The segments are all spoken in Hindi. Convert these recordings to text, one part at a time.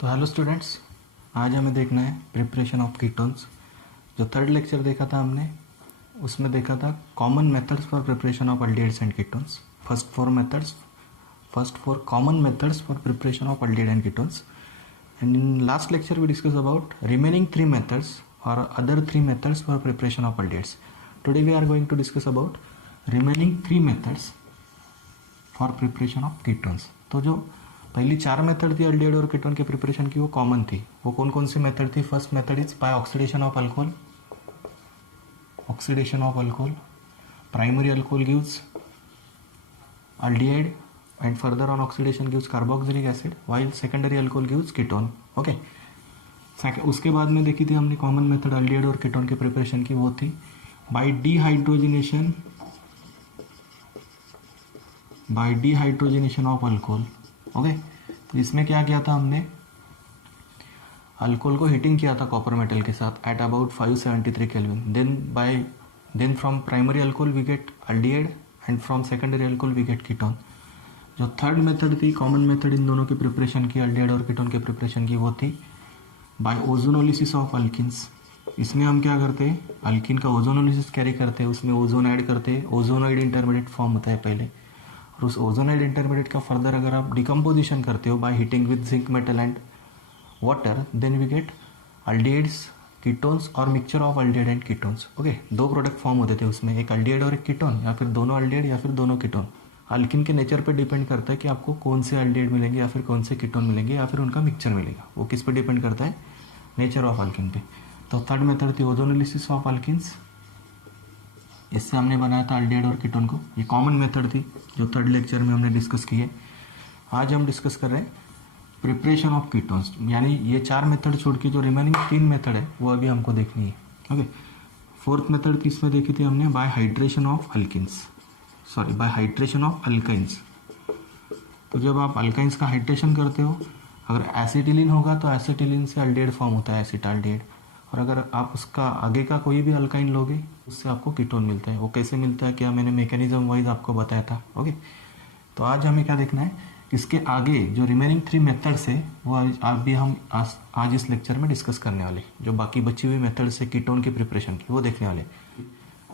तो हेलो स्टूडेंट्स, आज हमें देखना है प्रिपरेशन ऑफ कीटोन्स। जो थर्ड लेक्चर देखा था हमने, उसमें देखा था common methods for preparation of aldehydes and ketones. First four common methods for preparation of aldehyde and ketones. And in last lecture we discussed about remaining 3 methods or other 3 methods for preparation of aldehydes. Today we are going to discuss about remaining 3 methods for preparation of ketones. तो जो पहली 4 मेथड थी अल्डिहाइड और कीटोन के प्रिपरेशन की, वो कॉमन थी। वो कौन कौन सी मेथड थी? First method is by oxidation of alcohol. Oxidation of alcohol, primary alcohol gives aldehyde and further on oxidation gives carboxylic acid while secondary alcohol gives ketone. Okay, उसके बाद में देखी थी हमने कॉमन मेथड अल्डिहाइड और कीटोन के प्रिपरेशन की, वो थी by dehydrogenation of alcohol. Okay, तो इसमें क्या किया था हमने? अल्कोहल को हीटिंग किया था कॉपर मेटल के साथ at about 573 kelvin. Then from primary alcohol we get aldehyde and from secondary alcohol we get ketone. जो थर्ड मेथड थी, कॉमन मेथड इन दोनों की प्रिपरेशन की, अल्डिहाइड और कीटोन के प्रिपरेशन की, वो थी बाय ओजोनोलिसिस ऑफ अल्किन्स। इसमें हम क्या करते हैं? अल्किन का ओजोनोलिसिस कैरी करते हैं, उसमें ओजोन ऐड करते हैं, ओजोनोइड इंटरमीडिएट फॉर्म होता है पहले, और उस ओजोनोइड इंटरमीडिएट का फर्दर अगर आप डिकम्पोजिशन करते हो by heating with zinc metal and water, then we get aldehydes, ketones और mixture of aldehyde and ketones. Okay, 2 product form होते थे उसमें, एक अल्डिहाइड और एक कीटोन, या फिर दोनों अल्डिहाइड या फिर दोनों कीटोन। अल्किन के नेचर पे डिपेंड करता है कि आपको कौन से अल्डिहाइड मिलेंगे या फिर कौन से कीटोन मिलेंगे या फिर उनका मिक्सचर मिलेगा। वो किस पे डिपेंड करता है? नेचर ऑफ अल्किन पे। तो थर्ड मेथड थी ओजोनोलिसिस ऑफ अल्किन्स। इससे हमने बनाया था अल्डिहाइड और कीटोन को। ये कॉमन मेथड थी जो थर्ड लेक्चर में हमने डिस्कस की है। आज हम डिस्कस कर रहे हैं प्रिपरेशन ऑफ कीटोन्स, यानी ये 4 मेथड छोड़ के जो रिमेनिंग 3 मेथड है वो अभी हमको देखनी है। ओके, फोर्थ मेथड इसमें देखी थी हमने बाय हाइड्रेशन ऑफ अल्काइंस। तो जब आप अल्काइंस का हाइड्रेशन करते हो, अगर एसिटिलीन होगा तो एसिटिलीन से अल्डिहाइड फॉर्म होता है, एसिटाल्डिहाइड। और अगर आप उसका आगे का कोई भी अल्काइन लोगे, उससे आपको कीटोन मिलता है। वो कैसे मिलता है, क्या मैंने मैकेनिज्म वाइज आपको बताया था। ओके, तो आज हमें क्या देखना है? इसके आगे जो रिमेनिंग 3 मेथड्स है वो हम आज इस लेक्चर में डिस्कस करने वाले। जो बाकी बची हुई मेथड्स है कीटोन की प्रिपरेशन की, वो देखने वाले।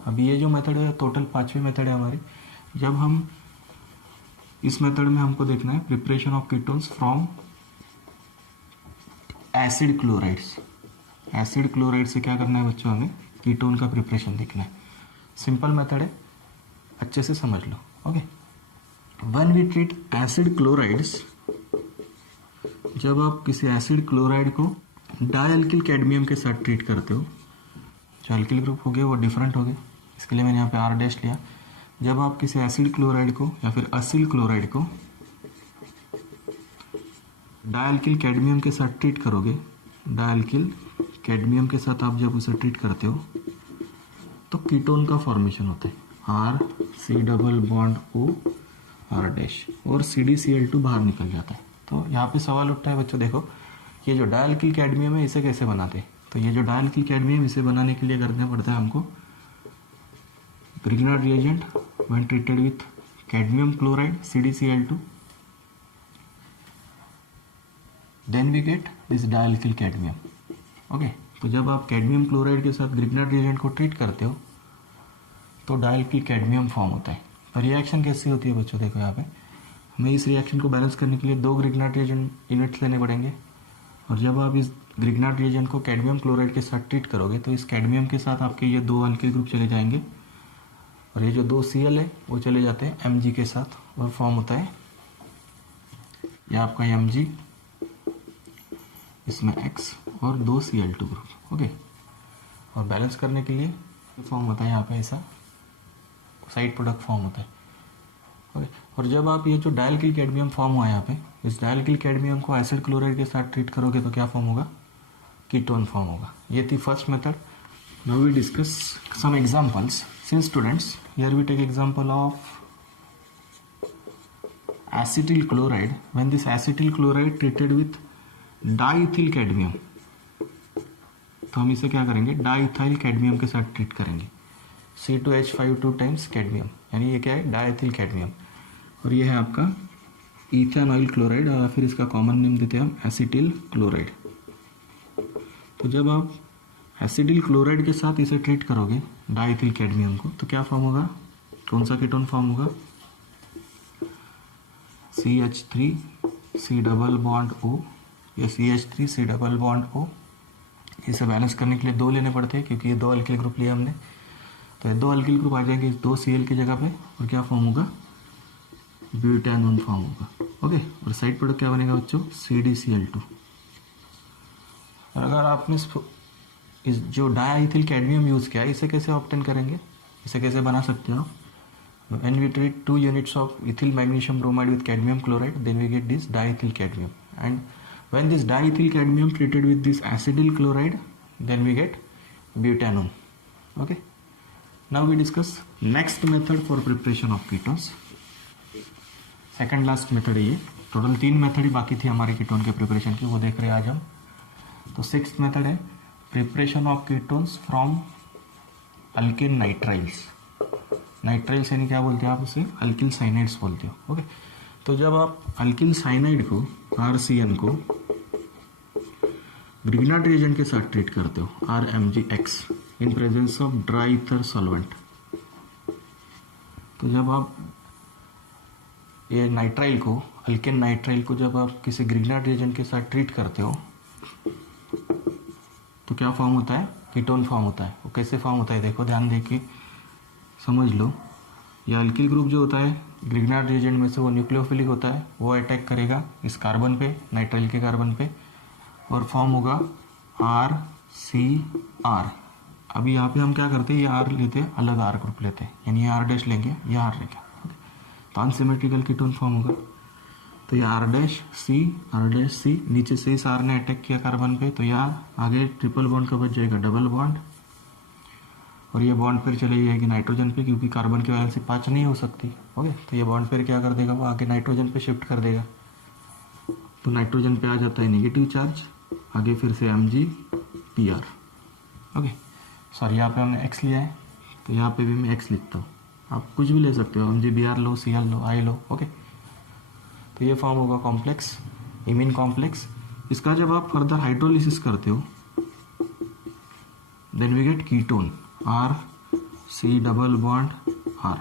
अभी ये जो मेथड है टोटल 5वीं मेथड है हमारी। जब हम इस मेथड में हमको देखना है preparation of ketones from acid chlorides. Acid chloride से क्या करना है बच्चों? हमें कीटोन का प्रिपरेशन देखना है। सिंपल मेथड है, अच्छे से समझ लो। Okay, when we treat acid chlorides, जब आप किसी एसिड क्लोराइड को डायल्किल कैडमियम के साथ ट्रीट करते हो, जो अल्किल ग्रुप हो गए वो डिफरेंट हो गए, इसके लिए मैंने यहाँ पे R डैश लिया। जब आप किसी एसिड क्लोराइड को या फिर असिल क्लोराइड को डायल्किल कैडमियम के साथ ट्रीट करोगे, डायल्किल कैडमियम के साथ आप जब उसे ट्रीट करते हो तो कीटोन का फॉर्मेशन होता है, R डैश, और CdCl2 बाहर निकल जाता है। तो यहाँ पे सवाल उठता है बच्चों, देखो ये जो डायल्किल कैडमियम है इसे कैसे बनाते हैं? तो ये जो डायल्किल कैडमियम, इसे बनाने के लिए करना पड़ता है हमको Grignard reagent when treated with cadmium chloride CdCl2, then we get this dialkyl cadmium. Okay, तो जब आप कैडमियम क्लोराइड के साथ ग्रिग्नार्ड रिएजेंट को ट्रीट करते हो तो डायल्किल कैडमियम फॉर्म होता है। तो रिएक्शन कैसी होती है बच्चों? देखो यहाँ पे हमें इस रिएक्शन को बैलेंस करने के लिए 2 ग्रिग्नार्ड रिएजेंट यूनिट्स लेने पड़ेंगे। और जब आप इस ग्रिग्नार्ड रिएजेंट को कैडमियम क्लोराइड के साथ ट्रीट करोगे तो इस कैडमियम के साथ आपके ये 2 अल्किल ग्रुप चले जाएंगे, और ये जो 2 Cl है वो चले जाते हैं Mg के साथ, और फॉर्म होता है ये आपका Mg, इसमें X और 2 Cl2 ग्रुप। ओके, और बैलेंस करने के लिए फॉर्म होता है यहाँ पे ऐसा साइड प्रोडक्ट फॉर्म होता है। ओके, और जब आप ये जो डायल्किल कैडमियम फॉर्म हुआ है यहाँ पे, इस डायल्किल कैडमियम को एसिड क्लोराइड के साथ ट्रीट करोगे तो क्या फॉर्म होगा? कीटोन फॉर्म होगा। ये थी first method. Now we discuss some examples. Since students, here we take example of acetyl chloride. When this acetyl chloride treated with diethyl cadmium, तो हम इसे क्या करेंगे? डाइथाइल कैडमियम के साथ ट्रीट करेंगे, C2H5 2 टाइम्स कैडमियम, यानी ये क्या है? Diethyl cadmium. और ये है आपका इथेनॉइल क्लोराइड, और फिर इसका कॉमन नेम देते हैं हम एसिटिल क्लोराइड। तो जब आप एसिटिल क्लोराइड के साथ इसे ट्रीट करोगे डाइथिल कैडमियम को, तो क्या फॉर्म होगा, कौन सा कीटोन फॉर्म होगा, CH3 C double bond O या CH3 C double bond O। इसे बैलेंस करने के लिए 2 लेने पड़ते हैं क्योंकि ये 2 अल्किल ग्रुप लिया हमने, तो ये 2 अल्किल ग्रुप आ जाएंगे 2 Cl की जगह पे, और क्या फॉर्म होगा, ब्यूटेनॉन फॉर्म होगा। ओके, और साइड प्रोडक्ट क्या बनेगा बच्चों, CdCl2। और अगर आपने इस जो डाइथिल कैडमियम यूज़ किया है, इसे कैसे ऑब्टेन करेंगे, इसे कैसे बना सकते हो, when we treat 2 units of ethyl magnesium bromide with cadmium chloride, then we get this diethyl cadmium, and when this diethyl cadmium treated with this acidyl chloride, then we get butanone. Okay, now we discuss next method for preparation of ketones. Second last method है ये, टोटल 3 मेथड ही बाकी थी हमारे कीटोन के प्रिपरेशन की, वो देख रहे हैं आज हम। तो 6th मेथड है preparation of ketones from alkyl nitriles. Nitriles यानी क्या बोलते हैं आप उसे, अल्किल साइनाइड्स बोलते हो। ओके, तो जब आप अल्किल साइनाइड को RCN को ग्रिग्नार्ड रिएजेंट के साथ ट्रीट करते हो RMgX in presence of dry ether solvent, तो जब आप ये नाइट्राइल को, अल्केन नाइट्राइल को जब आप किसी ग्रिग्नार्ड रिएजेंट के साथ ट्रीट करते हो तो क्या फॉर्म होता है, कीटोन फॉर्म होता है। वो कैसे फॉर्म होता है देखो, ध्यान दे के समझ लो। यह अल्किल ग्रुप जो होता है ग्रिग्नार्ड रिएजेंट में से, वो न्यूक्लियोफिलिक होता है, वो अटैक करेगा इस कार्बन पे, नाइट्राइल के कार्बन पे, और फॉर्म होगा RCR। अभी यहाँ पे हम क्या करते हैं, ये R लेते हैं, अलग R ग्रुप लेते हैं, यानी ये R डैश लेंगे, ये R लेंगे, तो अनसिमेट्रिकल कीटोन फॉर्म होगा। तो ये R डैश C, नीचे से इस R ने अटैक किया कार्बन पे, तो यहाँ आगे ट्रिपल बॉन्ड का बच जाएगा डबल बॉन्ड, और ये बॉन्ड पेयर चली जाएगी नाइट्रोजन पे, क्योंकि कार्बन की वैलेंसी 5 नहीं हो सकती। ओके, तो ये बॉन्ड पेयर क्या कर देगा, वो आगे नाइट्रोजन पे शिफ्ट कर देगा, तो नाइट्रोजन पे आ जाता है नेगेटिव चार्ज, आगे फिर से MgPr। ओके, सॉरी यहाँ पे हमने X लिया है, तो यहाँ पे भी मैं X लिखता हूँ, आप कुछ भी ले सकते हो, MgBr low, Cl low, I low. Okay, तो ये फॉर्म होगा कॉम्प्लेक्स, इमीन कॉम्प्लेक्स। इसका जब आप फर्दर हाइड्रोलिसिस करते हो, then we get ketone RC double bond R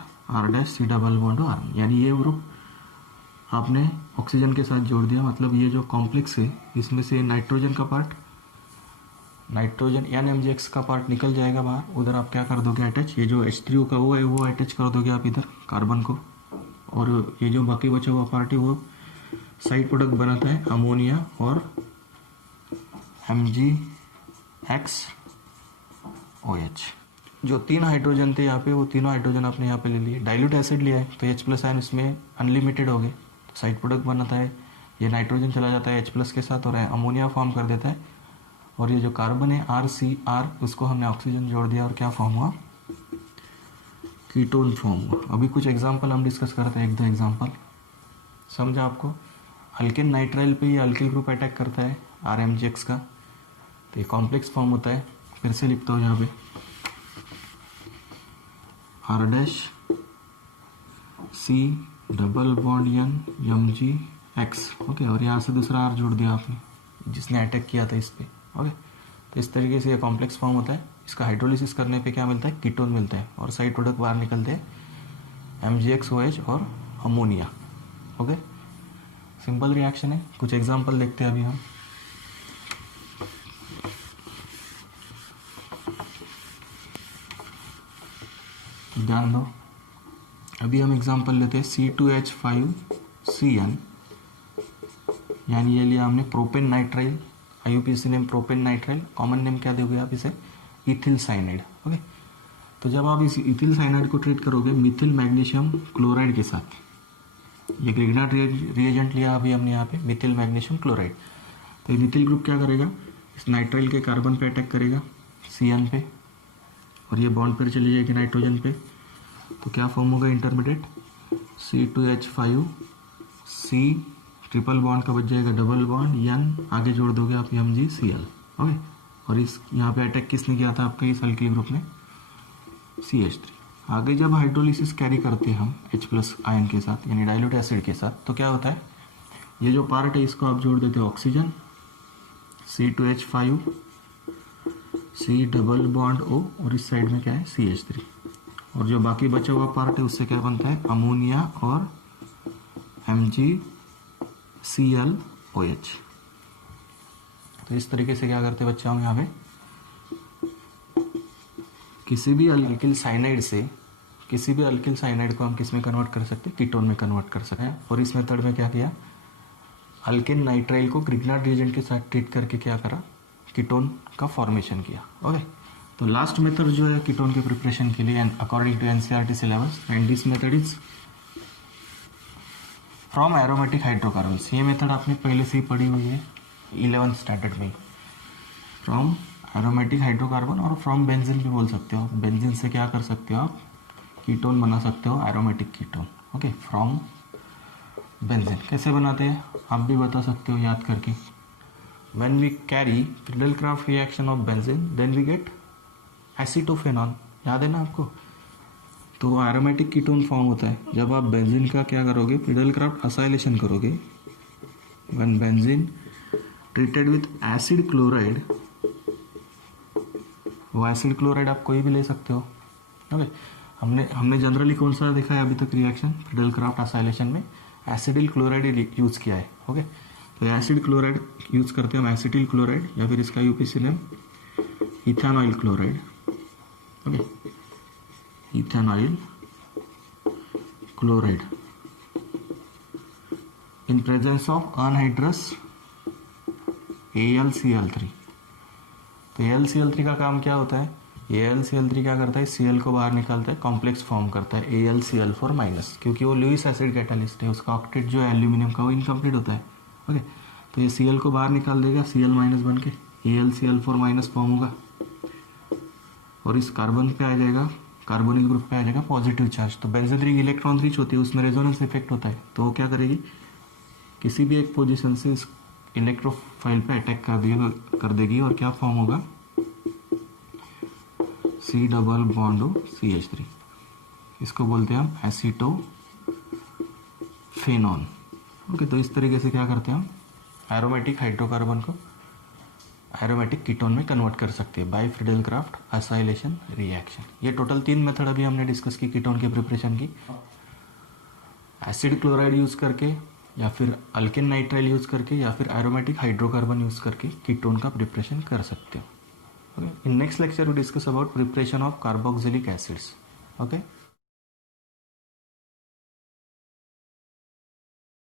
dash C double bond R, यानी ये ग्रुप आपने ऑक्सीजन के साथ जोड़ दिया, मतलब ये जो कॉम्प्लेक्स है इसमें से नाइट्रोजन का पार्ट, नाइट्रोजन NMgX का पार्ट निकल जाएगा बाहर, उधर आप क्या कर दोगे अटैच, ये जो H3O का वो है वो अटैच कर दोगे आप इधर कार्बन को, और ये जो बाकी बचा हुआ पार्ट है वो साइड प्रोडक्ट बनाता है अमोनिया और MgXOH। जो 3 हाइड्रोजन थे यहाँ पे, वो तीनों हाइड्रोजन आपने यहाँ पे ले लिए, डाइल्यूट एसिड लिया है, तो H+ आयन इसमें अनलिमिटेड हो गए, तो साइड प्रोडक्ट बनाता है, ये नाइट्रोजन चला जाता है H+ के साथ और अमोनिया फॉर्म कर देता है, और ये जो कार्बन है RCR, उसको हमने ऑक्सीजन जोड़ दिया, और क्या फॉर्म हुआ, कीटोन फॉर्म हुआ। अभी कुछ एग्जांपल हम डिस्कस करते हैं, 1-2 एग्जांपल, समझा आपको। अल्केन नाइट्राइल पे ये अल्किल ग्रुप अटैक करता है RMgX का, तो ये कॉम्प्लेक्स फॉर्म होता है। फिर से लिखता हूँ यहाँ पे R dash C double bond N MgX। Okay, और यहाँ से दूसरा R जोड़ दिया आपने जिसने अटैक किया था इस पर। ओके, तो इस तरीके से ये कॉम्प्लेक्स फॉर्म होता है। इसका हाइड्रोलिसिस करने पे क्या मिलता है, कीटोन मिलता है, और साइड प्रोडक्ट बाहर निकलते हैं MgXOH और अमोनिया। ओके, सिंपल रिएक्शन है। कुछ एग्जांपल देखते हैं अभी हम। ध्यान दो, अभी हम एग्जांपल लेते हैं C2H5CN, यानी ये लिया हमने propane nitrile, IUPAC name propane nitrile, common name क्या दोगे आप इसे, इथिल साइनाइड। ओके, तो जब आप इस इथिल साइनाइड को ट्रीट करोगे मिथिल मैग्नीशियम क्लोराइड के साथ, ये ग्रिग्नार्ड रिएजेंट लिया अभी हमने यहाँ पे मिथिल मैग्नीशियम क्लोराइड, तो ये मिथिल ग्रुप क्या करेगा, इस नाइट्राइल के कार्बन पे अटैक करेगा CN पे, और ये बॉन्ड पर चली जाएगी नाइट्रोजन पे, तो क्या फॉर्म होगा इंटरमीडिएट C2H5C, ट्रिपल बॉन्ड का बच जाएगा डबल बॉन्ड N, आगे जोड़ दोगे आप MgCl। ओके, और इस यहाँ पे अटैक किसने किया था आपका, इस अल्किल ग्रुप ने, CH3। आगे जब हाइड्रोलिसिस कैरी करते हैं हम H+ आयन के साथ, यानी डाइल्यूट एसिड के साथ, तो क्या होता है, ये जो पार्ट है इसको आप जोड़ देते हो oxygen, C2H5, C double bond O, और इस साइड में क्या है CH3, और जो बाकी बचा हुआ पार्ट है उससे क्या बनता है अमोनिया और MgClOH। तो इस तरीके से क्या करते हैं बच्चे हम यहाँ पे किसी भी अल्किल साइनाइड को हम किस में कन्वर्ट कर सकते हैं, कीटोन में कन्वर्ट कर सकते हैं। और इस मेथड में क्या किया, अल्केन नाइट्राइल को ग्रिग्नार्ड रिएजेंट के साथ ट्रीट करके क्या करा, कीटोन का फॉर्मेशन किया। ओके, तो लास्ट मेथड जो है कीटोन के प्रिपरेशन के लिए according to NCERT syllabus, and this method is from aromatic hydrocarbons. ये मेथड आपने पहले से ही पढ़ी हुई है 11th स्टैंडर्ड में। फ्रॉम एरोमेटिक हाइड्रोकार्बन और फ्रॉम बेंजीन भी बोल सकते हो। बेंजीन से क्या कर सकते हो आप, कीटोन बना सकते हो, aromatic ketone. Okay, from benzene कैसे बनाते हैं आप भी बता सकते हो याद करके। When we carry Friedel Crafts reaction of benzene then we get acetophenol, याद है ना आपको। तो एरोमेटिक कीटोन फॉर्म होता है जब आप बेंजीन का क्या करोगे, फ्रीडल-क्राफ्ट असाइलेशन करोगे। When benzene treated with acid chloride, वो एसिड क्लोराइड आप कोई भी ले सकते हो। ओके, हमने जनरली कौन सा देखा है अभी तक रिएक्शन फ्रीडल-क्राफ्ट असाइलेशन में, एसिडिल क्लोराइड यूज किया है। ओके, तो एसिड क्लोराइड यूज करते हैं हम, एसिटिल क्लोराइड, या फिर इसका UPCL ethanoyl chloride. Okay, ethanoyl chloride in presence of anhydrous AlCl3। तो AlCl3 का काम क्या होता है, AlCl3 क्या करता है, Cl को बाहर निकालता है, कॉम्प्लेक्स फॉर्म करता है AlCl4-, क्योंकि वो लुईस एसिड कैटालिस्ट है, उसका ऑक्टेट जो है एल्यूमिनियम का वो इनकम्प्लीट होता है। ओके, तो ये Cl को बाहर निकाल देगा, Cl- बन के AlCl4- फॉर्म होगा, और इस कार्बन पे आ जाएगा, कार्बोनिल ग्रुप पे आ जाएगा पॉजिटिव चार्ज। तो बेंजीन रिंग इलेक्ट्रॉन रिच होती है, उसमें रेजोनेंस इफेक्ट होता है, तो वो क्या करेगी, किसी भी एक पोजीशन से इस इलेक्ट्रोफाइल पे अटैक कर देगी, और क्या फॉर्म होगा, C डबल बॉन्ड CH3। इसको बोलते हैं हम एसीटोफेनॉन। ओके, तो इस तरीके से क्या करते हैं हम एरोमेटिक हाइड्रोकार्बन को एरोमेटिक कीटोन में कन्वर्ट कर सकते हैं बाय फ्रीडल-क्राफ्ट असाइलेशन रिएक्शन। ये टोटल 3 मेथड अभी हमने डिस्कस की कीटोन के प्रिपरेशन की। एसिड क्लोराइड यूज करके, या फिर अल्केन नाइट्राइल यूज करके, या फिर एरोमेटिक हाइड्रोकार्बन यूज करके कीटोन का प्रिपरेशन कर सकते हो। Okay, in next lecture we discuss about preparation of carboxylic acids. Okay.